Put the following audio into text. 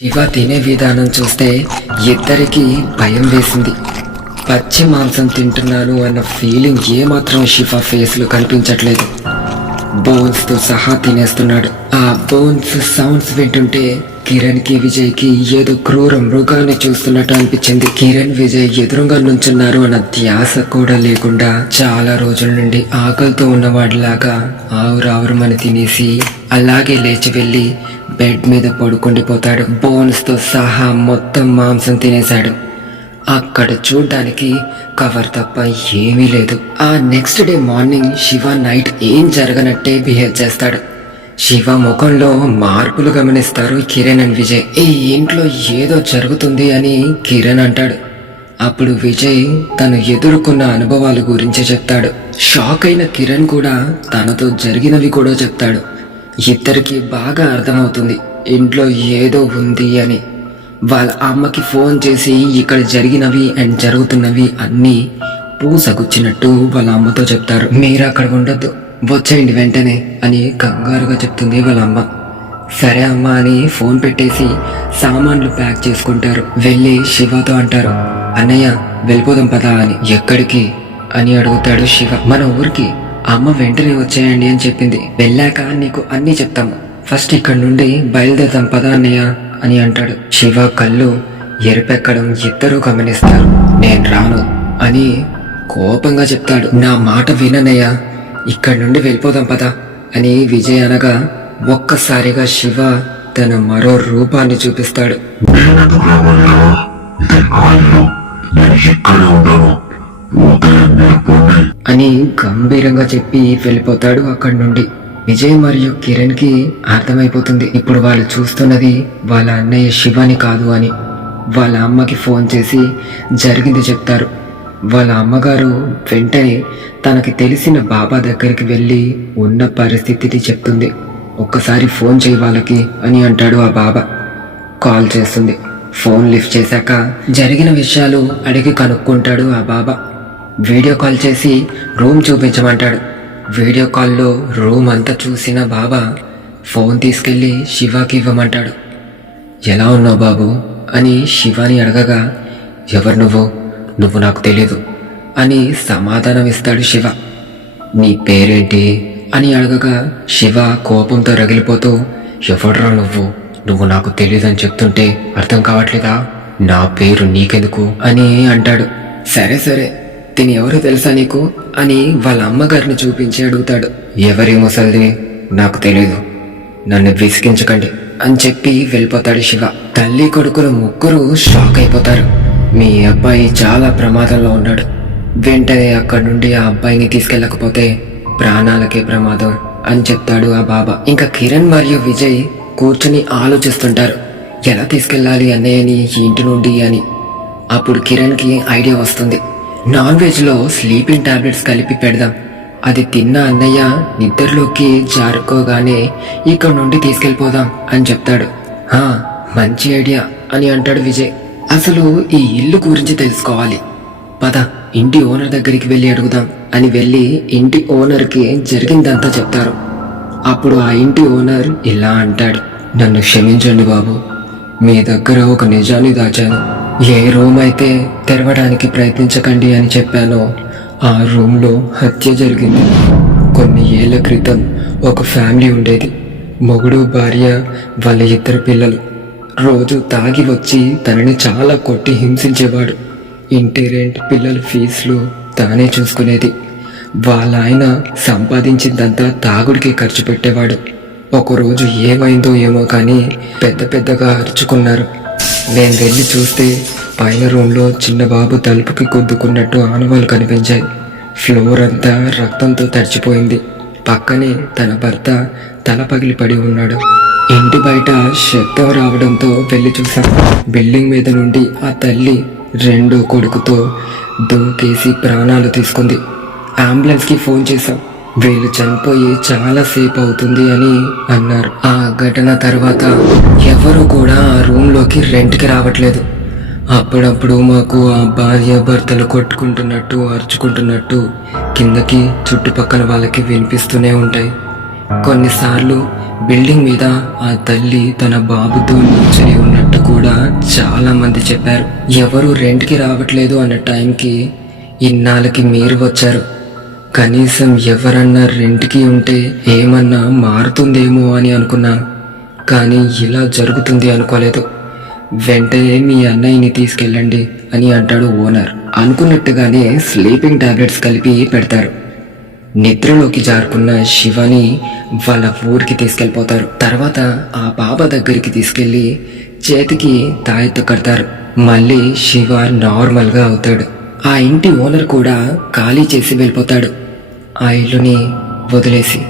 శివ తినే విధానం చూస్తే ఇద్దరికి భయం వేసింది. పచ్చి మాంసం తింటున్నాను అన్న ఫీలింగ్ ఏమాత్రం శివ ఫేస్ లో కనిపించట్లేదు. బోన్స్ తో సహా తినేస్తున్నాడు. ఆ బోన్స్ సౌండ్స్ వింటుంటే కిరణ్ కి విజయ్ కి ఏదో క్రూర మృగాన్ని చూస్తున్నట్టు అనిపించింది. కిరణ్ విజయ్ ఎదురుగా నుంచున్నారు అన్న ధ్యాస కూడా లేకుండా చాలా రోజుల నుండి ఆకలితో ఉన్నవాడిలాగా ఆవురావురమని తినేసి అలాగే లేచి వెళ్లి బెడ్ మీద పడుకుండిపోతాడు. బోన్స్ తో సహా మొత్తం మాంసం తినేశాడు. అక్కడ చూడ్డానికి కవర్ తప్ప ఏమీ లేదు. ఆ next day morning Shiva night ఏం జరగనట్టే బిహేవ్ చేస్తాడు. శివ ముఖంలో మార్పులు గమనిస్తారు కిరణ్ అండ్ విజయ్. ఈ ఇంట్లో ఏదో జరుగుతుంది అని కిరణ్ అంటాడు. అప్పుడు విజయ్ తను ఎదుర్కొన్న అనుభవాల గురించి చెప్తాడు. షాక్ అయిన కిరణ్ కూడా తనతో జరిగినవి కూడా చెప్తాడు. ఇద్దరికి బాగా అర్థమవుతుంది ఇంట్లో ఏదో ఉంది అని. వాళ్ళ అమ్మకి ఫోన్ చేసి ఇక్కడ జరిగినవి అండ్ జరుగుతున్నవి అన్నీ పూసగుచ్చినట్టు వాళ్ళ అమ్మతో చెప్తారు. మీరు అక్కడ ఉండొద్దు, వచ్చేయండి వెంటనే అని కంగారుగా చెప్తుంది వాళ్ళ అమ్మ. సరే అమ్మ అని ఫోన్ పెట్టేసి సామాన్లు ప్యాక్ చేసుకుంటారు. వెళ్ళి శివతో అంటారు, అన్నయ్య వెళ్ళిపోదాం పదా అని. ఎక్కడికి అని అడుగుతాడు శివ. మన ఊరికి. అమ్మ వెంటనే వచ్చేయండి అని చెప్పింది. వెళ్ళాక నీకు అన్నీ చెప్తాము, ఫస్ట్ ఇక్కడ నుండి బయలుదేరదాం పదా అన్నయ్య అని అంటాడు. శివ కళ్ళు ఎరుపెక్కడం ఇద్దరూ గమనిస్తారు. నేను రాను అని కోపంగా చెప్తాడు. నా మాట విననయ్య, ఇక్కడి నుండి వెళ్ళిపోదాం పదా అని విజయ్ అనగా ఒక్కసారిగా శివ తన మరో రూపాన్ని చూపిస్తాడు. అని గంభీరంగా చెప్పి వెళ్ళిపోతాడు అక్కడి నుండి. విజయ్ మరియు కిరణ్ కి అర్థమైపోతుంది ఇప్పుడు వాళ్ళు చూస్తున్నది వాళ్ళ అన్నయ్య శివాని కాదు అని. వాళ్ళ అమ్మకి ఫోన్ చేసి జరిగింది చెప్తారు. వాళ్ళ అమ్మగారు వెంటనే తనకి తెలిసిన బాబా దగ్గరికి వెళ్ళి ఉన్న పరిస్థితిని చెప్తుంది. ఒక్కసారి ఫోన్ చేయి వాళ్ళకి అని అంటాడు ఆ బాబా. కాల్ చేస్తుంది. ఫోన్ లిఫ్ట్ చేశాక జరిగిన విషయాలు అడిగి కనుక్కుంటాడు ఆ బాబా. వీడియో కాల్ చేసి రూమ్ చూపించమంటాడు. వీడియో కాల్లో రూమ్ అంతా చూసిన బాబా ఫోన్ తీసుకెళ్లి శివాకి ఇవ్వమంటాడు. ఎలా ఉన్నావు బాబు అని శివాని అడగగా, ఎవరు నువ్వు నాకు తెలీదు అని సమాధానం ఇస్తాడు శివ. నీ పేరేంటి అని అడగగా శివ కోపంతో రగిలిపోతూ, ఎవడ్రా నువ్వు నాకు తెలీదని చెప్తుంటే అర్థం కావట్లేదా? నా పేరు నీకెందుకు అని అంటాడు. సరే తిని ఎవరు తెలుసా నీకు అని వాళ్ళ అమ్మగారిని చూపించి అడుగుతాడు. ఎవరి ముసల్ది నాకు తెలీదు, నన్ను విసిగించకండి అని చెప్పి వెళ్ళిపోతాడు శివ. తల్లి కొడుకులు ముగ్గురు షాక్ అయిపోతారు. మీ అబ్బాయి చాలా ప్రమాదంలో ఉన్నాడు, వెంటనే అక్కడి నుండి ఆ అబ్బాయిని తీసుకెళ్ళకపోతే ప్రాణాలకే ప్రమాదం అని చెప్తాడు ఆ బాబా. ఇంకా కిరణ్ మరియు విజయ్ కూర్చుని ఆలోచిస్తుంటారు, ఎలా తీసుకెళ్ళాలి అన్నయ్యని ఈ ఇంటి నుండి అని. అప్పుడు కిరణ్ కి ఐడియా వస్తుంది. నాన్ వెజ్ లో స్లీపింగ్ టాబ్లెట్స్ కలిపి పెడదాం, అది తిన్న అన్నయ్య నిద్రలోకి జారుకోగానే ఇక్కడ నుండి తీసుకెళ్ళిపోదాం అని చెప్తాడు. మంచి ఐడియా అని అంటాడు విజయ్. అసలు ఈ ఇల్లు గురించి తెలుసుకోవాలి, పద ఇంటి ఓనర్ దగ్గరికి వెళ్ళి అడుగుదాం అని వెళ్ళి ఇంటి ఓనర్కి జరిగిందంతా చెప్తారు. అప్పుడు ఆ ఇంటి ఓనర్ ఇలా అంటాడు, నన్ను క్షమించండి బాబు, మీ దగ్గర ఒక నిజాన్ని దాచాను. ఏ రూమ్ అయితే తెరవడానికి ప్రయత్నించకండి అని చెప్పానో ఆ రూమ్లో హత్య జరిగింది. కొన్ని ఏళ్ల క్రితం ఒక ఫ్యామిలీ ఉండేది. మొగుడు భార్య వాళ్ళ ఇద్దరు పిల్లలు. రోజు తాగి వచ్చి తనని చాలా కొట్టి హింసించేవాడు. ఇంటి రెంట్, పిల్లల ఫీజులు తానే చూసుకునేది. వాళ్ళ ఆయన సంపాదించిందంతా తాగుడికి ఖర్చు పెట్టేవాడు. ఒకరోజు ఏమైందో ఏమో కానీ పెద్దగా అరుచుకున్నారు. నేను వెళ్ళి చూస్తే పైన రూమ్లో చిన్న బాబు తలుపుకి గుద్దుకున్నట్టు ఆనవాళ్ళు కనిపించాయి. ఫ్లోర్ అంతా రక్తంతో తడిచిపోయింది. పక్కనే తన భర్త తల పగిలి పడి ఉన్నాడు. ఇంటి బయట శబ్దం రావడంతో వెళ్ళి చూశాం. బిల్డింగ్ మీద నుండి ఆ తల్లి రెండో కొడుకుతో దూకేసి ప్రాణాలు తీసుకుంది. అంబులెన్స్కి ఫోన్ చేశాం. వీళ్ళు చనిపోయి చాలా సేపు అవుతుంది అని అన్నారు. ఆ ఘటన తర్వాత ఎవరు కూడా ఆ రూమ్లోకి రెంట్కి రావట్లేదు. అప్పుడప్పుడు మాకు ఆ భార్య భర్తలు కొట్టుకుంటున్నట్టు అరుచుకుంటున్నట్టు కిందకి చుట్టుపక్కల వాళ్ళకి వినిపిస్తూనే ఉంటాయి. కొన్నిసార్లు బిల్డింగ్ మీద ఆ తల్లి తన బాబుతో నిల్చొని ఉన్నట్టు కూడా చాలా మంది చెప్పారు. ఎవరు రెంట్కి రావట్లేదు అన్న టైంకి ఇన్నాళ్ళకి మీరు వచ్చారు. కనీసం ఎవరన్నా రెంట్కి ఉంటే ఏమన్నా మారుతుందేమో అని అనుకున్నాను, కానీ ఇలా జరుగుతుంది అనుకోలేదు. వెంటనే మీ అన్నయ్యని తీసుకెళ్ళండి అని అంటాడు ఓనర్. అనుకున్నట్టుగానే స్లీపింగ్ టాబ్లెట్స్ కలిపి పెడతారు. నిద్రలోకి జారుకున్న శివని వాళ్ళ ఊరికి తీసుకెళ్ళిపోతారు. తర్వాత ఆ బాబా దగ్గరికి తీసుకెళ్లి చేతికి తాయెత్తు కడతారు. మళ్ళీ శివ నార్మల్గా అవుతాడు. ఆ ఇంటి ఓనర్ కూడా ఖాళీ చేసి వెళ్ళిపోతాడు, ఆ ఇల్లుని వదిలేసి.